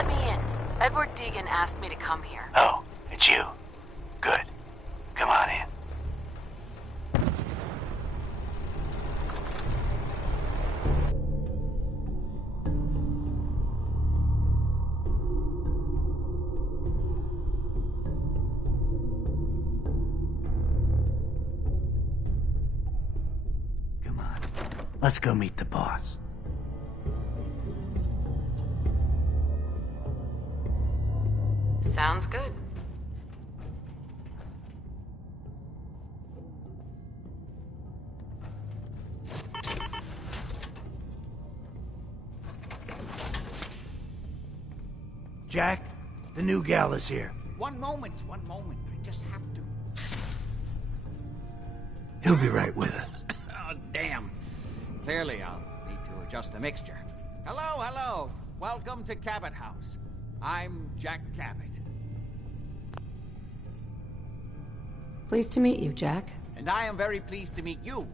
Let me in. Edward Deegan asked me to come here. Oh, it's you. Good. Come on in. Come on. Let's go meet the boss. Sounds good. Jack, the new gal is here. One moment. I just have to... He'll be right with us. Oh, damn. Clearly, I'll need to adjust the mixture. Hello. Welcome to Cabot House. I'm Jack Cabot. Pleased to meet you, Jack. And I am very pleased to meet you.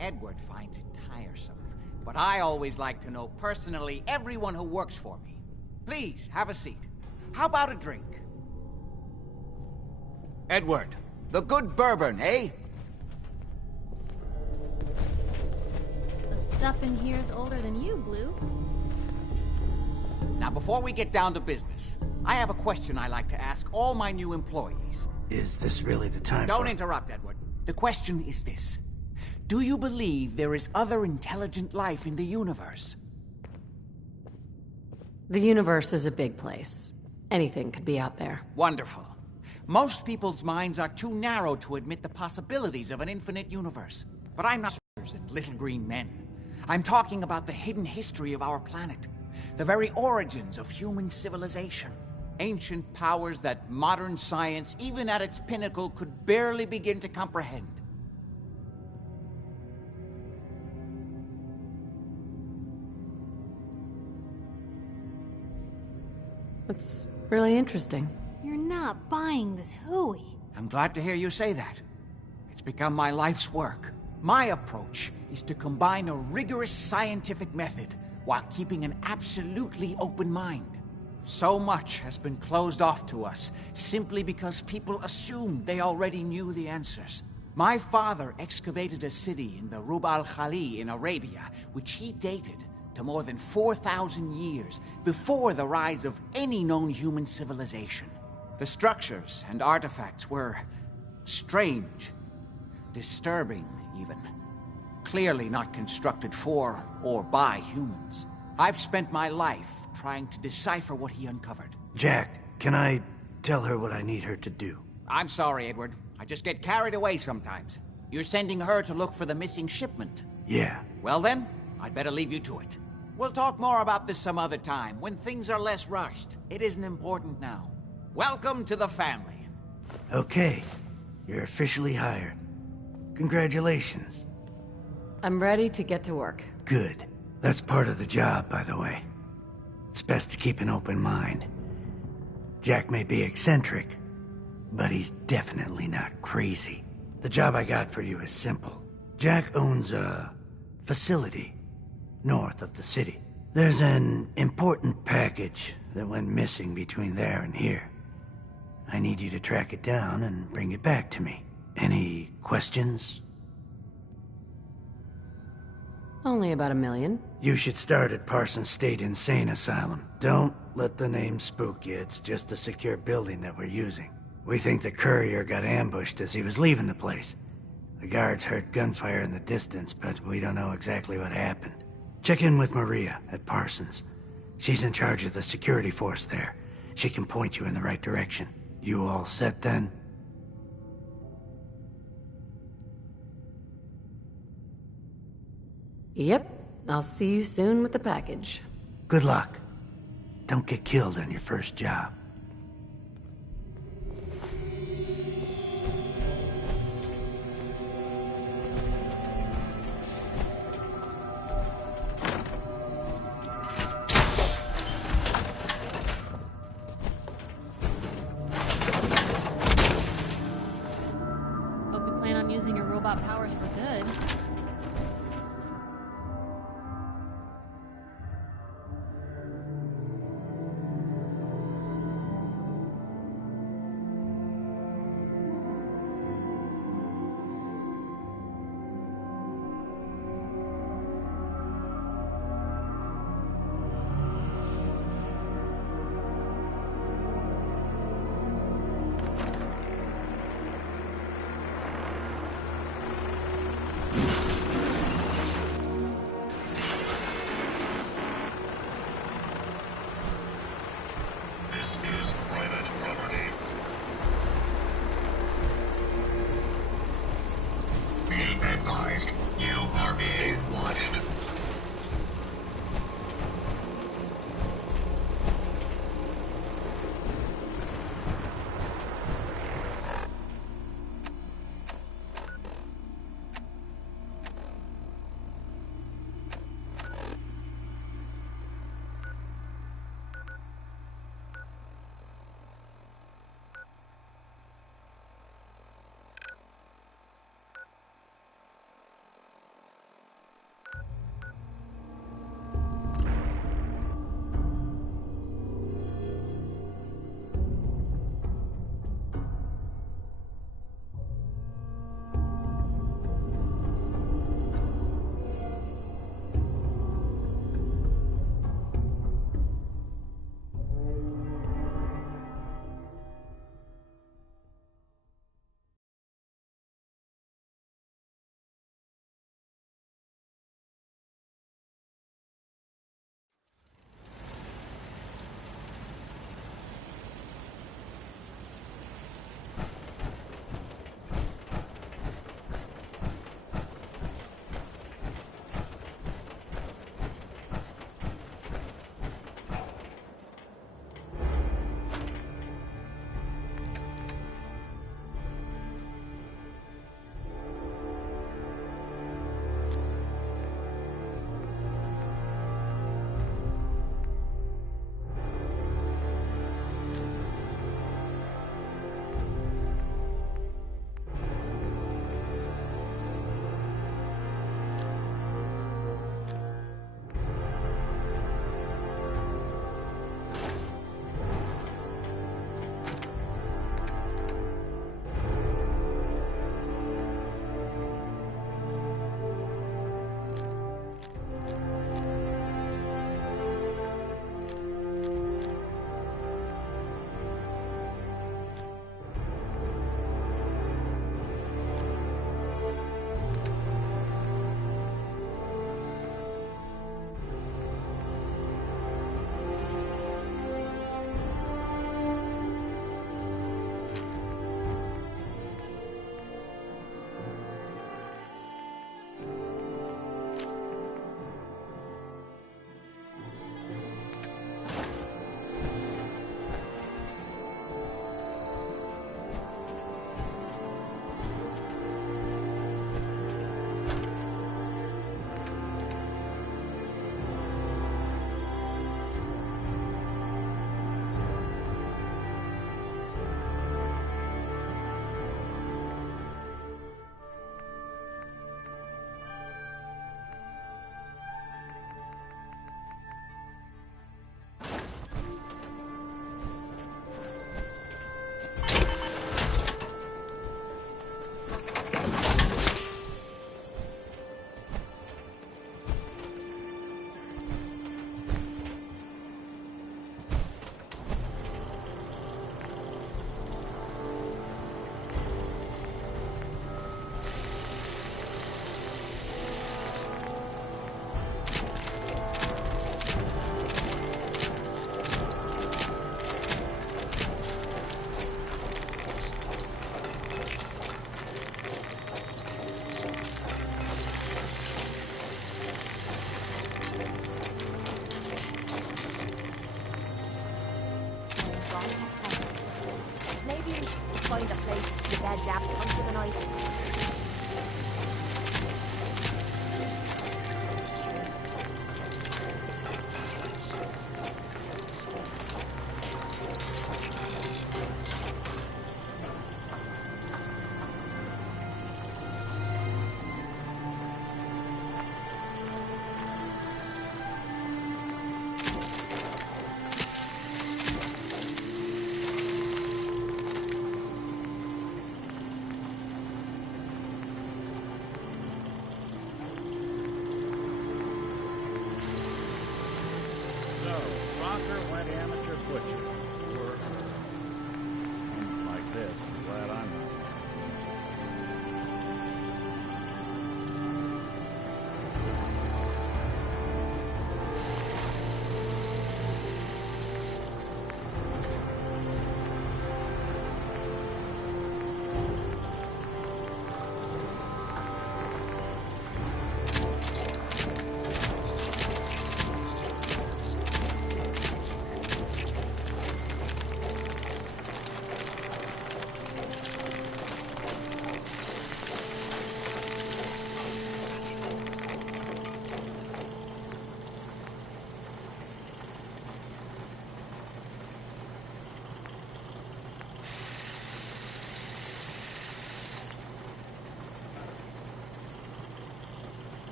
Edward finds it tiresome, but I always like to know personally everyone who works for me. Please, have a seat. How about a drink? Edward, the good bourbon, eh? The stuff in here is older than you, Blue. Now, before we get down to business, I have a question I like to ask all my new employees. Is this really the time Don't for... interrupt, Edward. The question is this. Do you believe there is other intelligent life in the universe? The universe is a big place. Anything could be out there. Wonderful. Most people's minds are too narrow to admit the possibilities of an infinite universe. But I'm not at little green men. I'm talking about the hidden history of our planet. The very origins of human civilization. Ancient powers that modern science, even at its pinnacle, could barely begin to comprehend. It's really interesting. You're not buying this hooey. I'm glad to hear you say that. It's become my life's work. My approach is to combine a rigorous scientific method while keeping an absolutely open mind. So much has been closed off to us simply because people assumed they already knew the answers. My father excavated a city in the Rub al-Khali in Arabia, which he dated to more than 4,000 years before the rise of any known human civilization. The structures and artifacts were strange, disturbing even. Clearly not constructed for or by humans. I've spent my life trying to decipher what he uncovered. Jack, can I tell her what I need her to do? I'm sorry, Edward. I just get carried away sometimes. You're sending her to look for the missing shipment. Yeah. Well then, I'd better leave you to it. We'll talk more about this some other time, when things are less rushed. It isn't important now. Welcome to the family. Okay. You're officially hired. Congratulations. I'm ready to get to work. Good. That's part of the job, by the way. It's best to keep an open mind. Jack may be eccentric, but he's definitely not crazy. The job I got for you is simple. Jack owns a facility north of the city. There's an important package that went missing between there and here. I need you to track it down and bring it back to me. Any questions? Only about 1 million. You should start at Parsons State Insane Asylum. Don't let the name spook you. It's just a secure building that we're using. We think the courier got ambushed as he was leaving the place. The guards heard gunfire in the distance, but we don't know exactly what happened. Check in with Maria at Parsons. She's in charge of the security force there. She can point you in the right direction. You all set then? Yep. I'll see you soon with the package. Good luck. Don't get killed on your first job. Hope you plan on using your robot powers for good. find a place to keep bed down onto the night. Rocker went amateur butcher. Or things like this. I'm glad I'm not.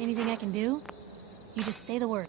Anything I can do? You just say the word.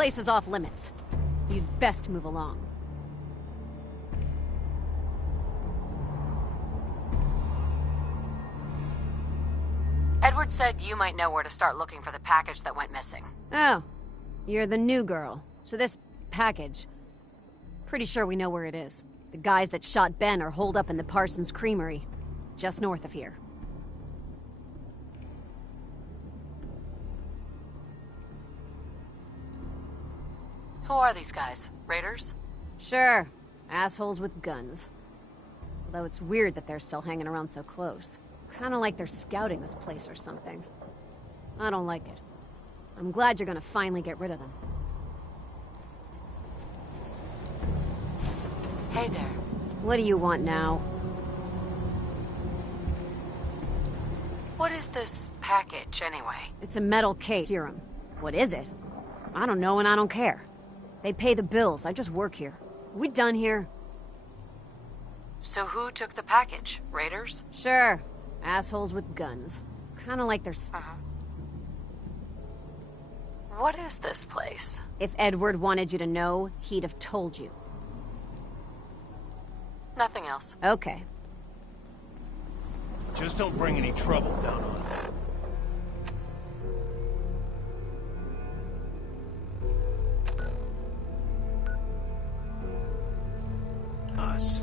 place is off limits. You'd best move along. Edward said you might know where to start looking for the package that went missing. Oh, you're the new girl. So this package... Pretty sure we know where it is. The guys that shot Ben are holed up in the Parsons Creamery, just north of here. Who are these guys? Raiders? Sure. Assholes with guns. Although it's weird that they're still hanging around so close. Kinda like they're scouting this place or something. I don't like it. I'm glad you're gonna finally get rid of them. Hey there. What do you want now? What is this package, anyway? It's a metal case serum. What is it? I don't know and I don't care. They pay the bills, I just work here. Are we done here? So who took the package? Raiders? Sure. Assholes with guns. Kinda like they're... What is this place? If Edward wanted you to know, he'd have told you. Nothing else. Okay. Just don't bring any trouble down on that. Us.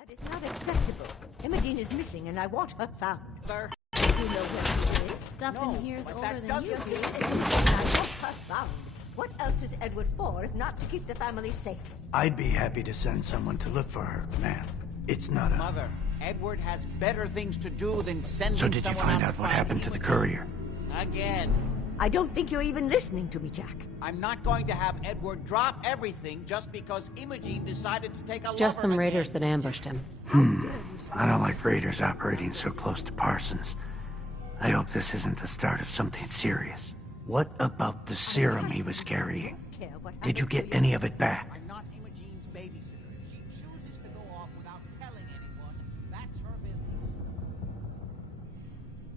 That is not acceptable. Imogene is missing, and I want her found. Sir? You know where she is? Stuff in here is older than you do. I want her found. What else is Edward for, if not to keep the family safe? I'd be happy to send someone to look for her, ma'am. It's not a... Mother, Edward has better things to do than sending So did you someone find out out to what find happened to the Imogen. courier? Again. I don't think you're even listening to me, Jack. I'm not going to have Edward drop everything just because Imogen decided to take a Just some lover raiders again. that ambushed him. I don't like raiders operating so close to Parsons. I hope this isn't the start of something serious. What about the serum he was carrying? Did you get any of it back? I'm not Imogen's babysitter. If she chooses to go off without telling anyone, that's her business.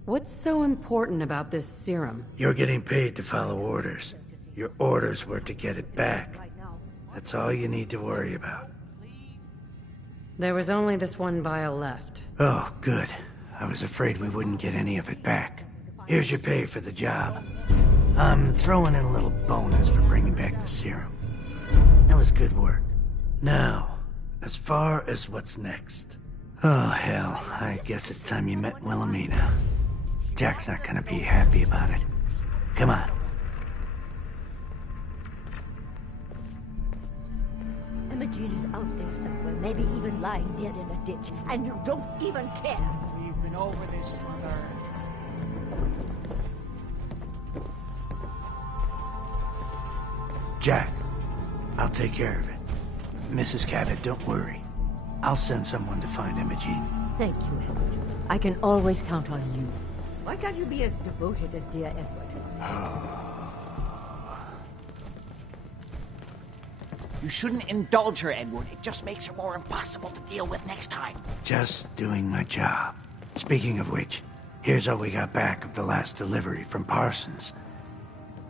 What's so important about this serum? You're getting paid to follow orders. Your orders were to get it back. That's all you need to worry about. There was only this one vial left. Oh, good. I was afraid we wouldn't get any of it back. Here's your pay for the job. I'm throwing in a little bonus for bringing back the serum. That was good work. Now, as far as what's next. Oh, hell. I guess it's time you met Wilhelmina. Jack's not gonna be happy about it. Come on. Imogene is out there somewhere, maybe even lying dead in a ditch, and you don't even care. We've been over this, Mother. Jack, I'll take care of it. Mrs. Cabot, don't worry. I'll send someone to find Imogene. Thank you, Edward. I can always count on you. Why can't you be as devoted as dear Edward? You shouldn't indulge her, Edward. It just makes her more impossible to deal with next time. Just doing my job. Speaking of which, here's all we got back of the last delivery from Parsons.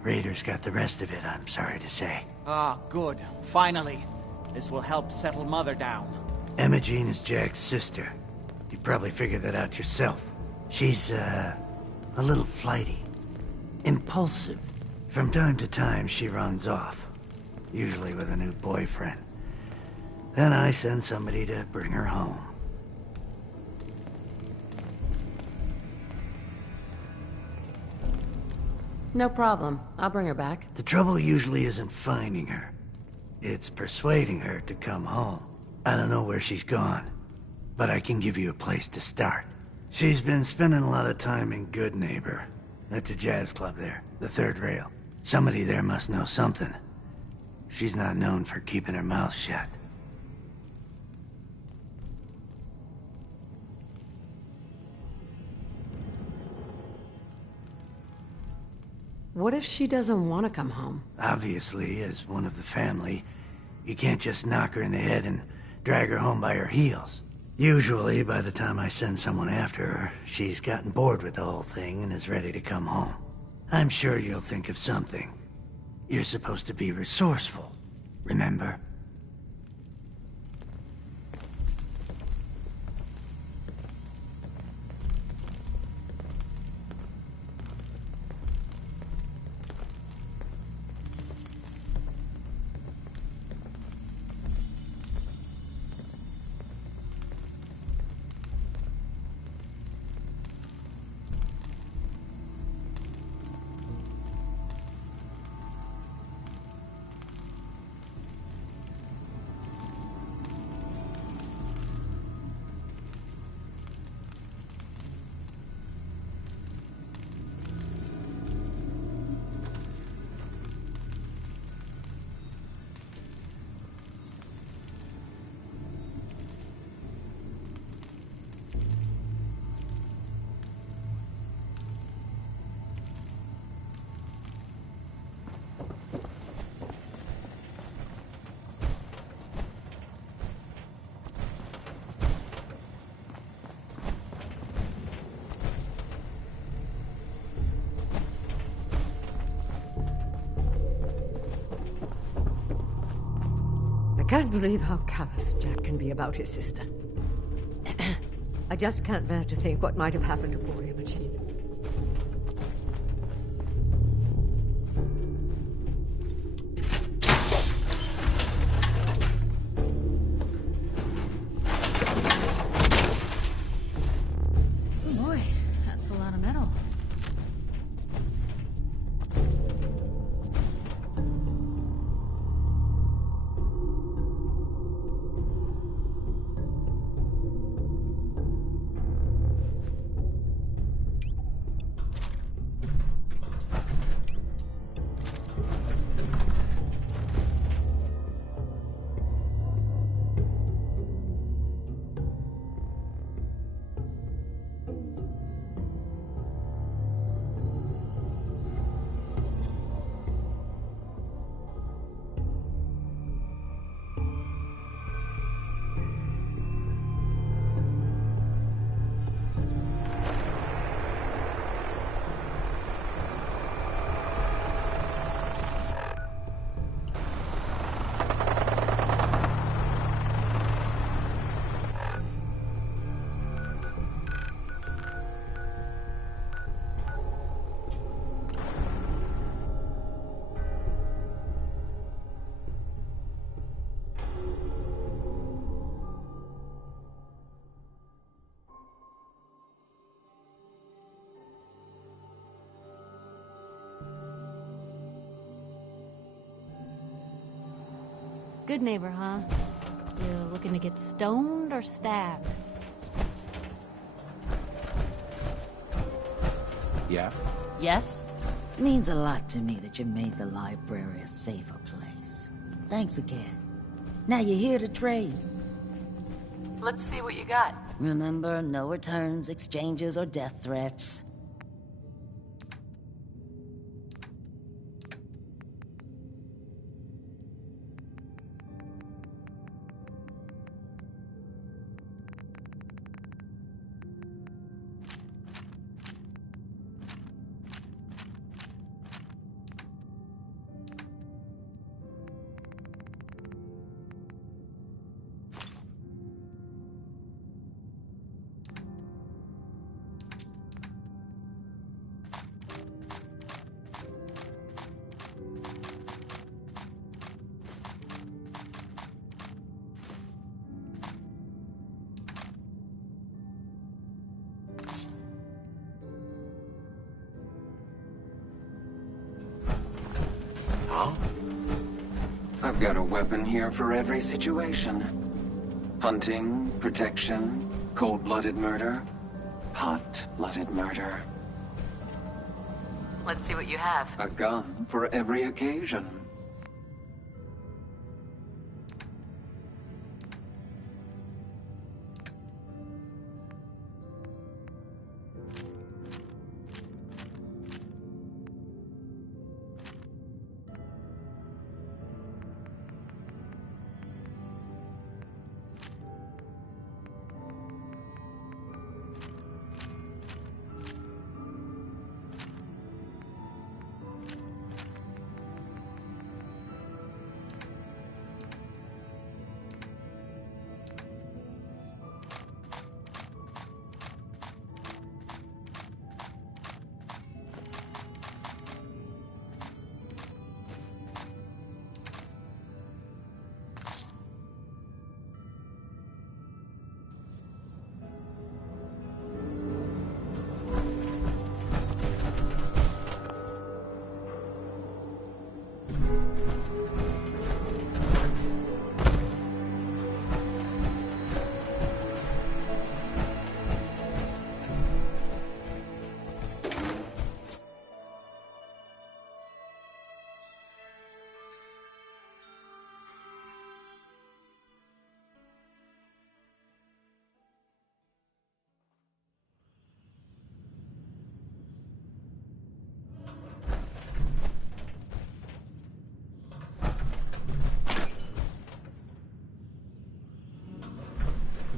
Raiders got the rest of it, I'm sorry to say. Ah, good. Finally. This will help settle Mother down. Imogene is Jack's sister. You probably figured that out yourself. She's, a little flighty. Impulsive. From time to time, she runs off. Usually with a new boyfriend. Then I send somebody to bring her home. No problem. I'll bring her back. The trouble usually isn't finding her. It's persuading her to come home. I don't know where she's gone, but I can give you a place to start. She's been spending a lot of time in Good Neighbor, at the jazz club there, the third rail. Somebody there must know something. She's not known for keeping her mouth shut. What if she doesn't want to come home? Obviously, as one of the family, you can't just knock her in the head and drag her home by her heels. Usually, by the time I send someone after her, she's gotten bored with the whole thing and is ready to come home. I'm sure you'll think of something. You're supposed to be resourceful, remember? I can't believe how callous Jack can be about his sister. I just can't bear to think what might have happened to poor Imogen. Oh boy, that's a lot of metal. Good neighbor, huh? You looking to get stoned or stabbed? Yeah? Yes? It means a lot to me that you made the library a safer place. Thanks again. Now you're here to trade. Let's see what you got. Remember, no returns, exchanges, or death threats. I've got a weapon here for every situation. Hunting, protection, cold-blooded murder, hot-blooded murder. Let's see what you have. A gun for every occasion.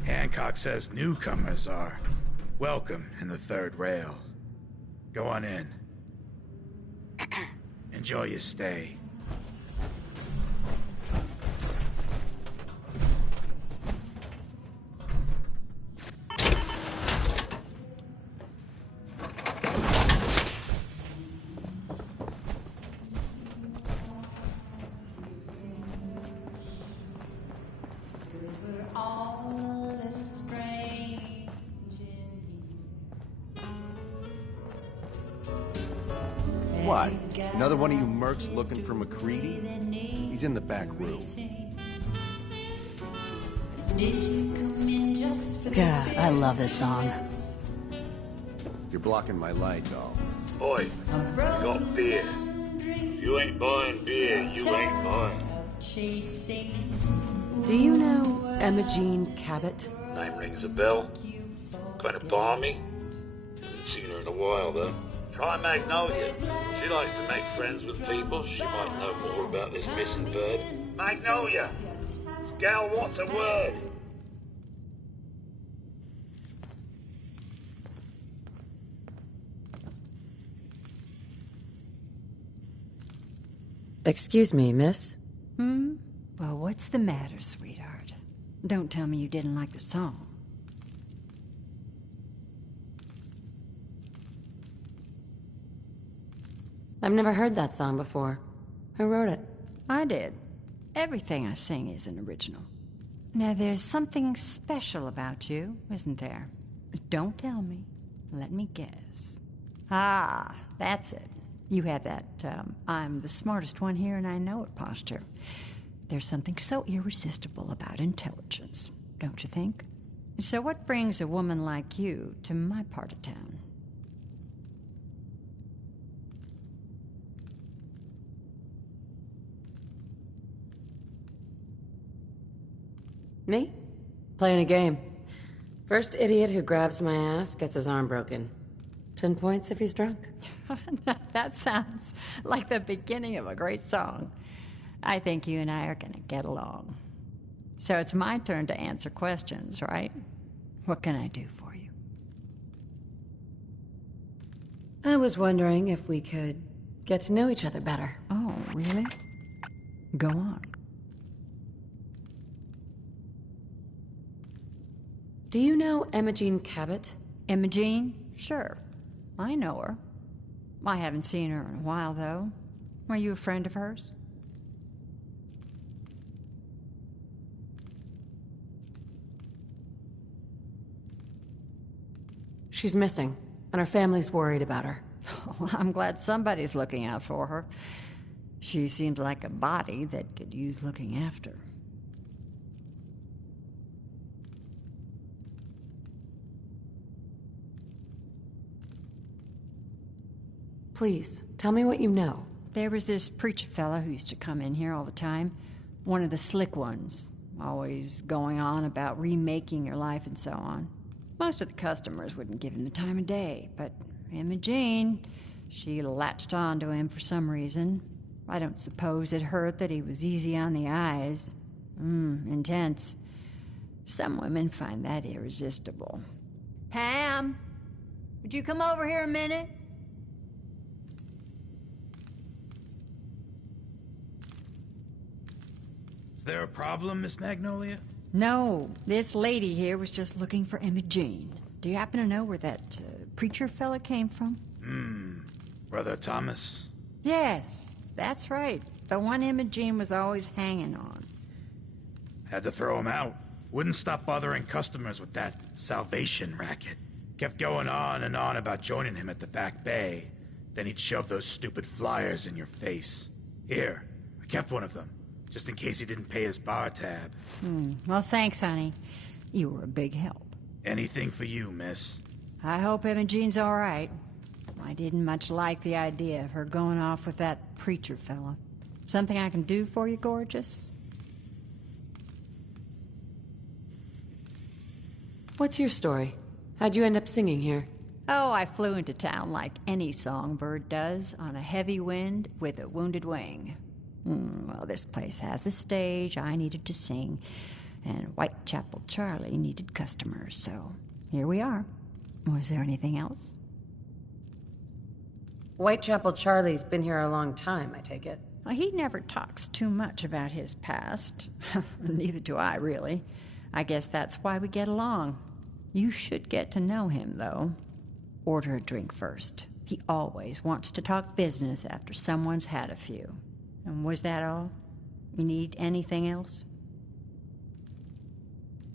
Hancock says newcomers are welcome in the third rail. Go on in. Enjoy your stay. What? Another one of you mercs looking for MacReady? He's in the back room. God, I love this song. You're blocking my light, doll. Oi, we got beer. If you ain't buying beer, you ain't buying. Do you know Emma Jean Cabot? Name rings a bell. Kind of balmy. Haven't seen her in a while, though. Try Magnolia. She likes to make friends with people. She might know more about this missing bird. Magnolia! Gal wants a word. Excuse me, miss? Well, what's the matter, sweetheart? Don't tell me you didn't like the song. I've never heard that song before. Who wrote it? I did. Everything I sing is an original. Now, there's something special about you, isn't there? Don't tell me. Let me guess. Ah, that's it. You have that, I'm the smartest one here and I know it posture. There's something so irresistible about intelligence, don't you think? So what brings a woman like you to my part of town? Me? Playing a game. First idiot who grabs my ass gets his arm broken. 10 points if he's drunk. That sounds like the beginning of a great song. I think you and I are gonna get along. So it's my turn to answer questions, right? What can I do for you? I was wondering if we could get to know each other better. Oh, really? Go on. Do you know Emma Jean Cabot? Emma Jean? Sure. I know her. I haven't seen her in a while, though. Are you a friend of hers? She's missing, and her family's worried about her. Oh, I'm glad somebody's looking out for her. She seems like a body that could use looking after. Please, tell me what you know. There was this preacher fella who used to come in here all the time. One of the slick ones. Always going on about remaking your life and so on. Most of the customers wouldn't give him the time of day, but Emma Jean, she latched on to him for some reason. I don't suppose it hurt that he was easy on the eyes. Intense. Some women find that irresistible. Pam, would you come over here a minute? Is there a problem, Miss Magnolia? No, this lady here was just looking for Emma Jean. Do you happen to know where that preacher fella came from? Brother Thomas? Yes, that's right. The one Emma Jean was always hanging on. Had to throw him out. Wouldn't stop bothering customers with that salvation racket. Kept going on and on about joining him at the back bay. Then he'd shove those stupid flyers in your face. Here, I kept one of them, just in case he didn't pay his bar tab. Well, thanks, honey. You were a big help. Anything for you, miss. I hope Emma Jean's all right. I didn't much like the idea of her going off with that preacher fella. Something I can do for you, gorgeous? What's your story? How'd you end up singing here? Oh, I flew into town like any songbird does, on a heavy wind with a wounded wing. Well, this place has a stage. I needed to sing. And Whitechapel Charlie needed customers, so here we are. Was there anything else? Whitechapel Charlie's been here a long time, I take it. Well, he never talks too much about his past. Neither do I, really. I guess that's why we get along. You should get to know him, though. Order a drink first. He always wants to talk business after someone's had a few. And was that all? You need anything else?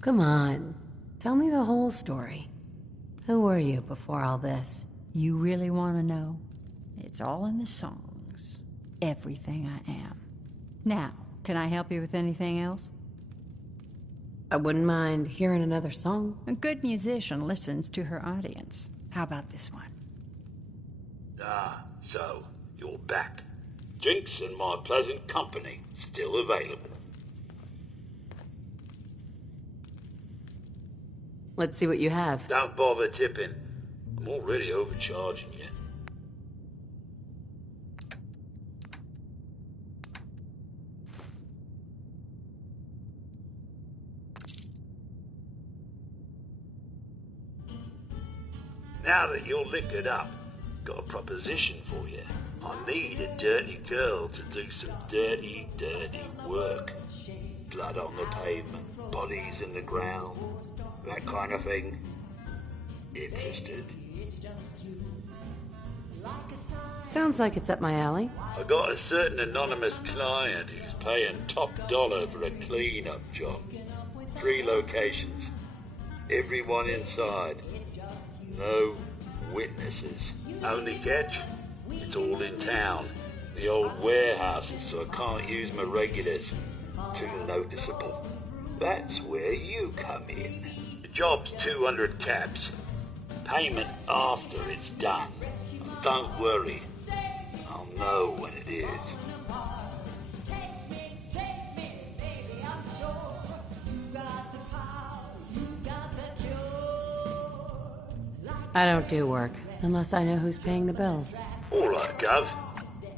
Come on. Tell me the whole story. Who were you before all this? You really want to know? It's all in the songs. Everything I am. Now, can I help you with anything else? I wouldn't mind hearing another song. A good musician listens to her audience. How about this one? Ah, so you're back. Drinks and my pleasant company still available. Let's see what you have. Don't bother tipping. I'm already overcharging you. Now that you're liquored up, got a proposition for you. I need a dirty girl to do some dirty, dirty work. Blood on the pavement, bodies in the ground, that kind of thing. Interested? Sounds like it's up my alley. I got a certain anonymous client who's paying top dollar for a clean-up job. 3 locations. Everyone inside. No witnesses. Only catch? It's all in town. The old warehouses, so I can't use my regulars. Too noticeable. That's where you come in. The job's 200 caps. Payment after it's done. And don't worry. I'll know when it is. I don't do work, unless I know who's paying the bills. All right, Gov.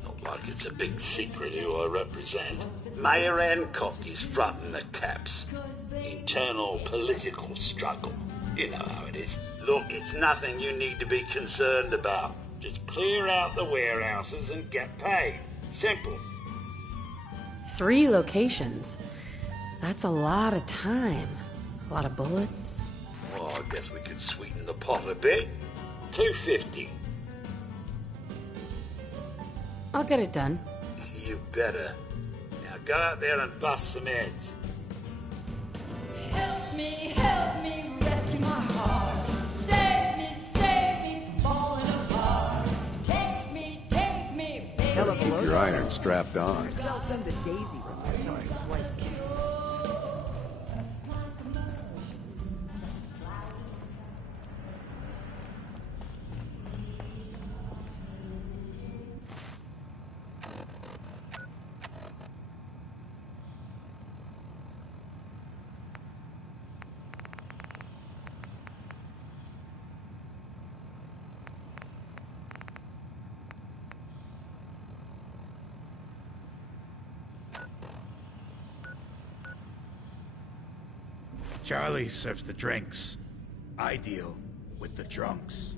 Not like it's a big secret who I represent. Mayor Hancock is fronting the caps. Internal political struggle. You know how it is. Look, it's nothing you need to be concerned about. Just clear out the warehouses and get paid. Simple. 3 locations. That's a lot of time. A lot of bullets. Well, I guess we could sweeten the pot a bit. $250. I'll get it done. You better. Now go out there and bust some heads. Help me, rescue my heart. Save me from falling apart. Take me, baby. Keep your iron strapped on. Sell some to Daisy before someone swipes it. Charlie serves the drinks. I deal with the drunks.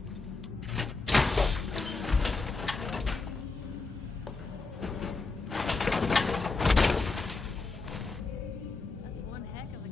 That's one heck of a...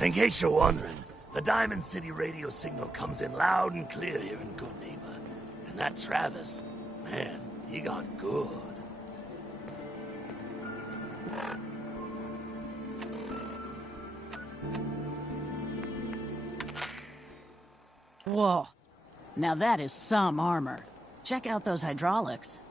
In case you're wondering, the Diamond City radio signal comes in loud and clear here in Good Neighbor. And that Travis, man, he got good. Whoa. Now that is some armor. Check out those hydraulics.